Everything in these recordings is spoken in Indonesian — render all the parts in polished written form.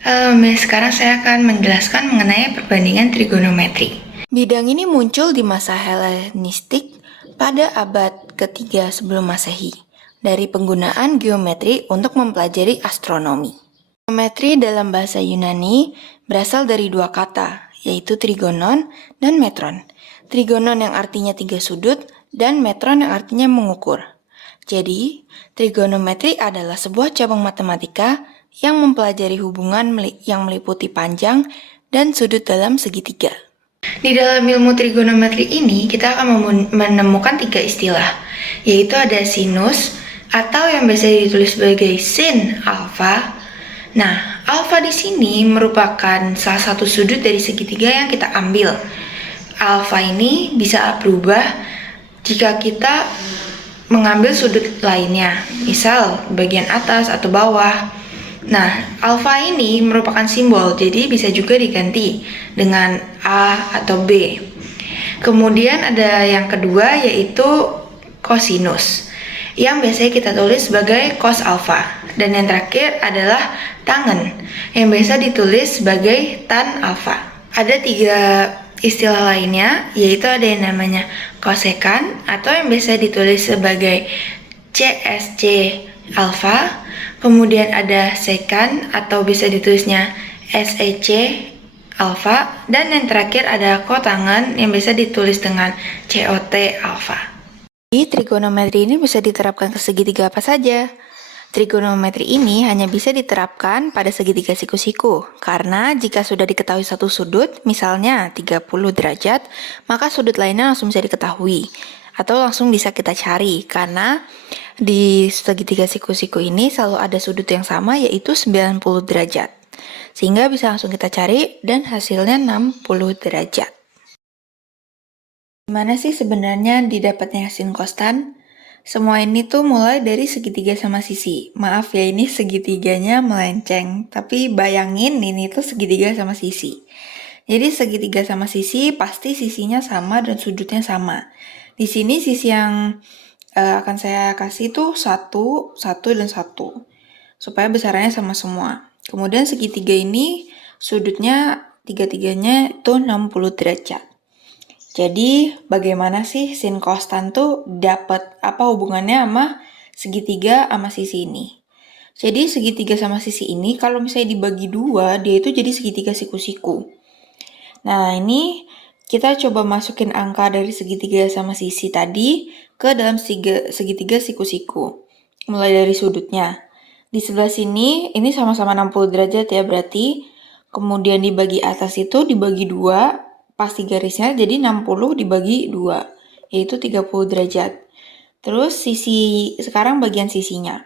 Sekarang saya akan menjelaskan mengenai perbandingan trigonometri. Bidang ini muncul di masa Helenistik pada abad ketiga sebelum Masehi dari penggunaan geometri untuk mempelajari astronomi. Geometri dalam bahasa Yunani berasal dari dua kata, yaitu trigonon dan metron. Trigonon yang artinya tiga sudut dan metron yang artinya mengukur. Jadi, trigonometri adalah sebuah cabang matematika yang mempelajari hubungan yang meliputi panjang dan sudut dalam segitiga. Di dalam ilmu trigonometri ini, kita akan menemukan tiga istilah, yaitu ada sinus, atau yang biasa ditulis sebagai sin alfa. Nah, alfa di sini merupakan salah satu sudut dari segitiga yang kita ambil. Alfa ini bisa berubah jika kita mengambil sudut lainnya, misal bagian atas atau bawah. Nah, alfa ini merupakan simbol, jadi bisa juga diganti dengan A atau B. Kemudian ada yang kedua yaitu kosinus, yang biasanya kita tulis sebagai cos alfa. Dan yang terakhir adalah tangen, yang biasa ditulis sebagai tan alfa. Ada tiga istilah lainnya, yaitu ada yang namanya kosekan atau yang biasa ditulis sebagai CSC alfa, kemudian ada sekan atau bisa ditulisnya SEC alfa, dan yang terakhir ada kotangen yang biasa ditulis dengan COT alfa. Di trigonometri ini bisa diterapkan ke segitiga apa saja. Trigonometri ini hanya bisa diterapkan pada segitiga siku-siku, karena jika sudah diketahui satu sudut, misalnya 30 derajat, maka sudut lainnya langsung bisa diketahui, atau langsung bisa kita cari, karena di segitiga siku-siku ini selalu ada sudut yang sama, yaitu 90 derajat. Sehingga bisa langsung kita cari, dan hasilnya 60 derajat. Gimana sih sebenarnya didapatnya sin kostan? Semua ini tuh mulai dari segitiga sama sisi. Maaf ya, ini segitiganya melenceng. Tapi bayangin ini tuh segitiga sama sisi. Jadi segitiga sama sisi pasti sisinya sama dan sudutnya sama. Di sini sisi yang akan saya kasih tuh 1, 1, dan 1. Supaya besarannya sama semua. Kemudian segitiga ini sudutnya tiga-tiganya itu 60 derajat. Jadi, bagaimana sih sin kostan tuh dapat apa hubungannya sama segitiga sama sisi ini? Jadi, segitiga sama sisi ini kalau misalnya dibagi dua, dia itu jadi segitiga siku-siku. Nah, ini kita coba masukin angka dari segitiga sama sisi tadi ke dalam segitiga siku-siku. Mulai dari sudutnya. Di sebelah sini, ini sama-sama 60 derajat ya berarti. Kemudian dibagi atas itu dibagi dua, pasti garisnya, jadi 60 dibagi 2, yaitu 30 derajat. Terus sekarang bagian sisinya.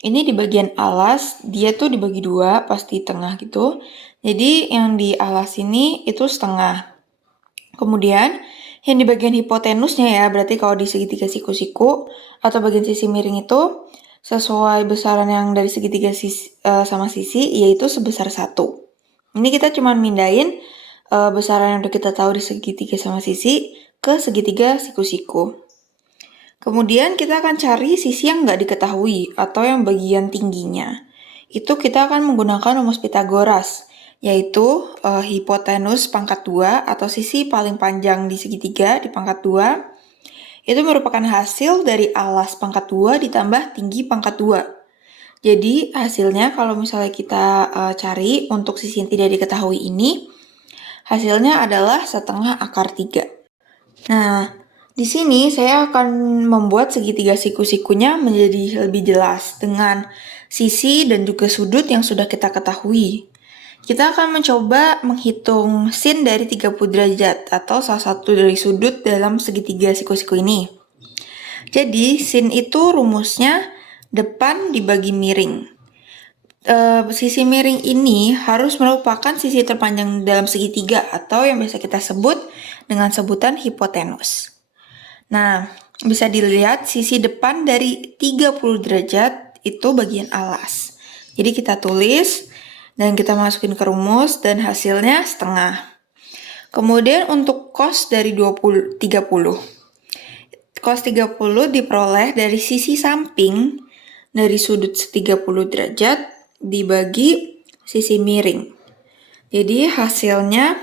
Ini di bagian alas, dia tuh dibagi 2, pasti tengah gitu. Jadi yang di alas ini itu setengah. Kemudian yang di bagian hipotenusnya ya, berarti kalau di segitiga siku-siku atau bagian sisi miring itu sesuai besaran yang dari segitiga sama sisi, yaitu sebesar 1. Ini kita cuma mindahin besaran yang udah kita tahu di segitiga sama sisi ke segitiga siku-siku. Kemudian kita akan cari sisi yang nggak diketahui atau yang bagian tingginya. Itu kita akan menggunakan rumus Pitagoras, yaitu hipotenus pangkat 2 atau sisi paling panjang di segitiga di pangkat 2. Itu merupakan hasil dari alas pangkat 2 ditambah tinggi pangkat 2. Jadi hasilnya kalau misalnya kita cari untuk sisi yang tidak diketahui ini, hasilnya adalah setengah akar 3. Nah, di sini saya akan membuat segitiga siku-sikunya menjadi lebih jelas dengan sisi dan juga sudut yang sudah kita ketahui. Kita akan mencoba menghitung sin dari 30 derajat atau salah satu dari sudut dalam segitiga siku-siku ini. Jadi, sin itu rumusnya depan dibagi miring. Sisi miring ini harus merupakan sisi terpanjang dalam segitiga atau yang biasa kita sebut dengan sebutan hipotenus. Nah, bisa dilihat sisi depan dari 30 derajat itu bagian alas. Jadi kita tulis dan kita masukin ke rumus dan hasilnya setengah. Kemudian untuk cos dari 30. Cos 30 diperoleh dari sisi samping dari sudut 30 derajat dibagi sisi miring. Jadi hasilnya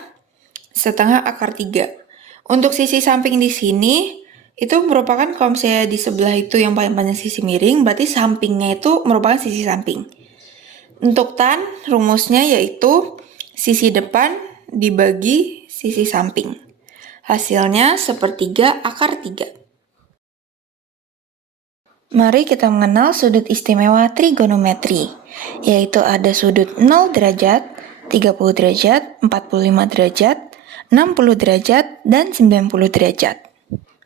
setengah akar 3. Untuk sisi samping di sini, itu merupakan kalau misalnya di sebelah itu yang paling panjang sisi miring, berarti sampingnya itu merupakan sisi samping. Untuk tan, rumusnya yaitu sisi depan dibagi sisi samping. Hasilnya 1/3 akar 3. Mari kita mengenal sudut istimewa trigonometri, yaitu ada sudut 0 derajat, 30 derajat, 45 derajat, 60 derajat, dan 90 derajat.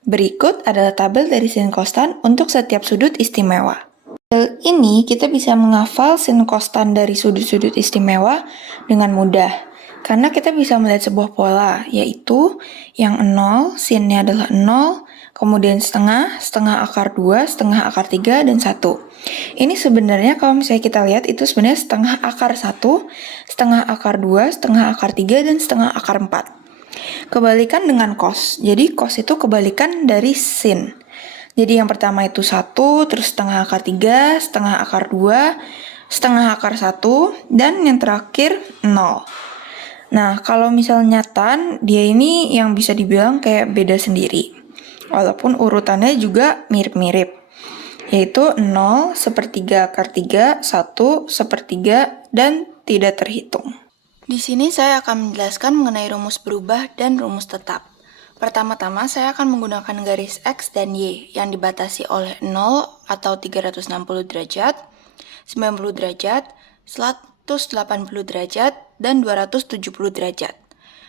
Berikut adalah tabel dari sin kostan untuk setiap sudut istimewa. Tabel ini kita bisa menghafal sin kostan dari sudut-sudut istimewa dengan mudah, karena kita bisa melihat sebuah pola, yaitu yang 0, sinnya adalah 0, kemudian setengah, setengah akar 2, setengah akar 3, dan 1. Ini sebenarnya kalau misalnya kita lihat itu sebenarnya setengah akar 1, setengah akar 2, setengah akar 3, dan setengah akar 4. Kebalikan dengan cos. Jadi cos itu kebalikan dari sin. Jadi yang pertama itu 1, terus setengah akar 3, setengah akar 2, setengah akar 1, dan yang terakhir 0. Nah, kalau misalnya tan, dia ini yang bisa dibilang kayak beda sendiri. Walaupun urutannya juga mirip-mirip. Yaitu 0, 1/3 akar 3, 1, 1/3, dan tidak terhitung. Di sini saya akan menjelaskan mengenai rumus berubah dan rumus tetap. Pertama-tama saya akan menggunakan garis X dan Y yang dibatasi oleh 0 atau 360 derajat, 90 derajat, 180 derajat, dan 270 derajat.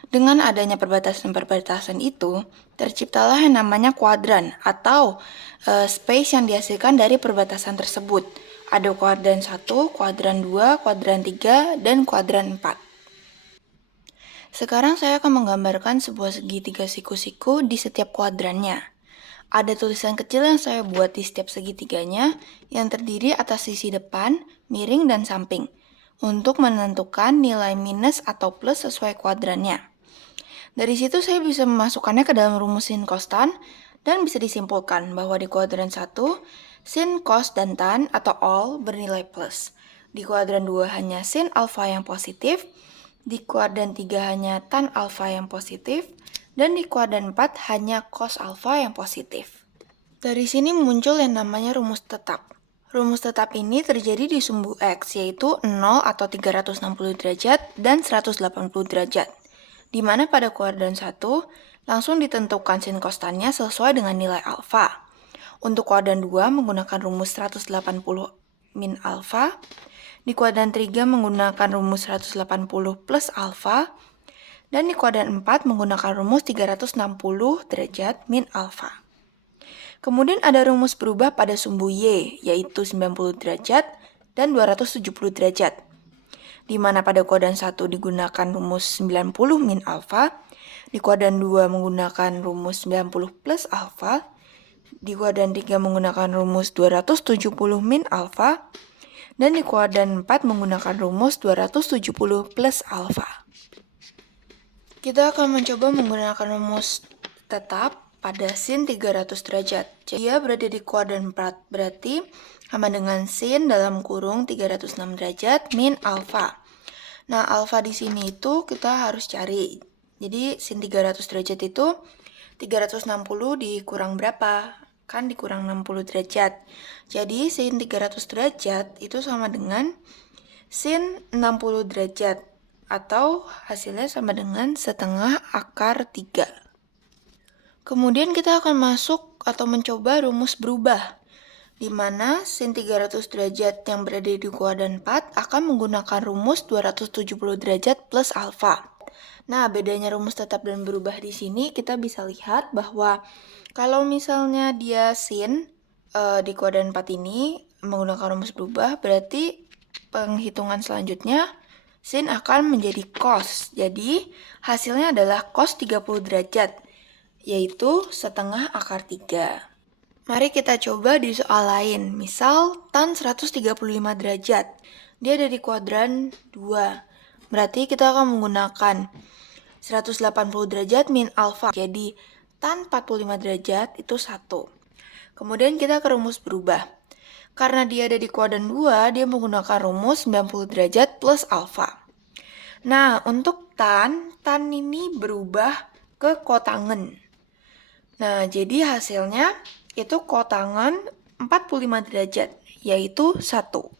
Dengan adanya perbatasan-perbatasan itu, terciptalah yang namanya kuadran atau space yang dihasilkan dari perbatasan tersebut. Ada kuadran 1, kuadran 2, kuadran 3, dan kuadran 4. Sekarang saya akan menggambarkan sebuah segitiga siku-siku di setiap kuadrannya. Ada tulisan kecil yang saya buat di setiap segitiganya yang terdiri atas sisi depan, miring, dan samping untuk menentukan nilai minus atau plus sesuai kuadrannya. Dari situ saya bisa memasukkannya ke dalam rumus sin kostan dan bisa disimpulkan bahwa di kuadran 1, sin, cos, dan tan atau all bernilai plus. Di kuadran 2 hanya sin alfa yang positif, di kuadran 3 hanya tan alfa yang positif, dan di kuadran 4 hanya cos alfa yang positif. Dari sini muncul yang namanya rumus tetap. Rumus tetap ini terjadi di sumbu X, yaitu 0 atau 360 derajat dan 180 derajat. Di mana pada kuadran 1, langsung ditentukan sin kostannya sesuai dengan nilai alfa. Untuk kuadran 2 menggunakan rumus 180 min alfa. Di kuadran 3 menggunakan rumus 180 plus alfa. Dan di kuadran 4 menggunakan rumus 360 derajat min alfa. Kemudian ada rumus berubah pada sumbu Y, yaitu 90 derajat dan 270 derajat. Di mana pada kuadran 1 digunakan rumus 90 min alfa, di kuadran 2 menggunakan rumus 90 plus alfa, di kuadran 3 menggunakan rumus 270 min alfa, dan di kuadran 4 menggunakan rumus 270 plus alfa. Kita akan mencoba menggunakan rumus tetap pada sin 300 derajat. Jadi dia berada di kuadran 4, berarti sama dengan sin dalam kurung 306 derajat min alfa. Nah, alfa di sini itu kita harus cari. Jadi sin 300 derajat itu 360 dikurang berapa? Kan dikurang 60 derajat. Jadi sin 300 derajat itu sama dengan sin 60 derajat. Atau hasilnya sama dengan setengah akar 3. Kemudian kita akan masuk atau mencoba rumus berubah, di mana sin 300 derajat yang berada di kuadran 4 akan menggunakan rumus 270 derajat plus alfa. Nah, bedanya rumus tetap dan berubah di sini kita bisa lihat bahwa kalau misalnya dia sin di kuadran 4 ini menggunakan rumus berubah, berarti penghitungan selanjutnya sin akan menjadi cos. Jadi, hasilnya adalah cos 30 derajat, yaitu setengah akar 3. Mari kita coba di soal lain. Misal, tan 135 derajat. Dia ada di kuadran 2. Berarti kita akan menggunakan 180 derajat min alfa. Jadi, tan 45 derajat itu 1. Kemudian kita ke rumus berubah. Karena dia ada di kuadran 2, dia menggunakan rumus 90 derajat plus alfa. Nah, untuk tan ini berubah ke kotangen. Nah, jadi hasilnya itu kotangen 45 derajat, yaitu 1.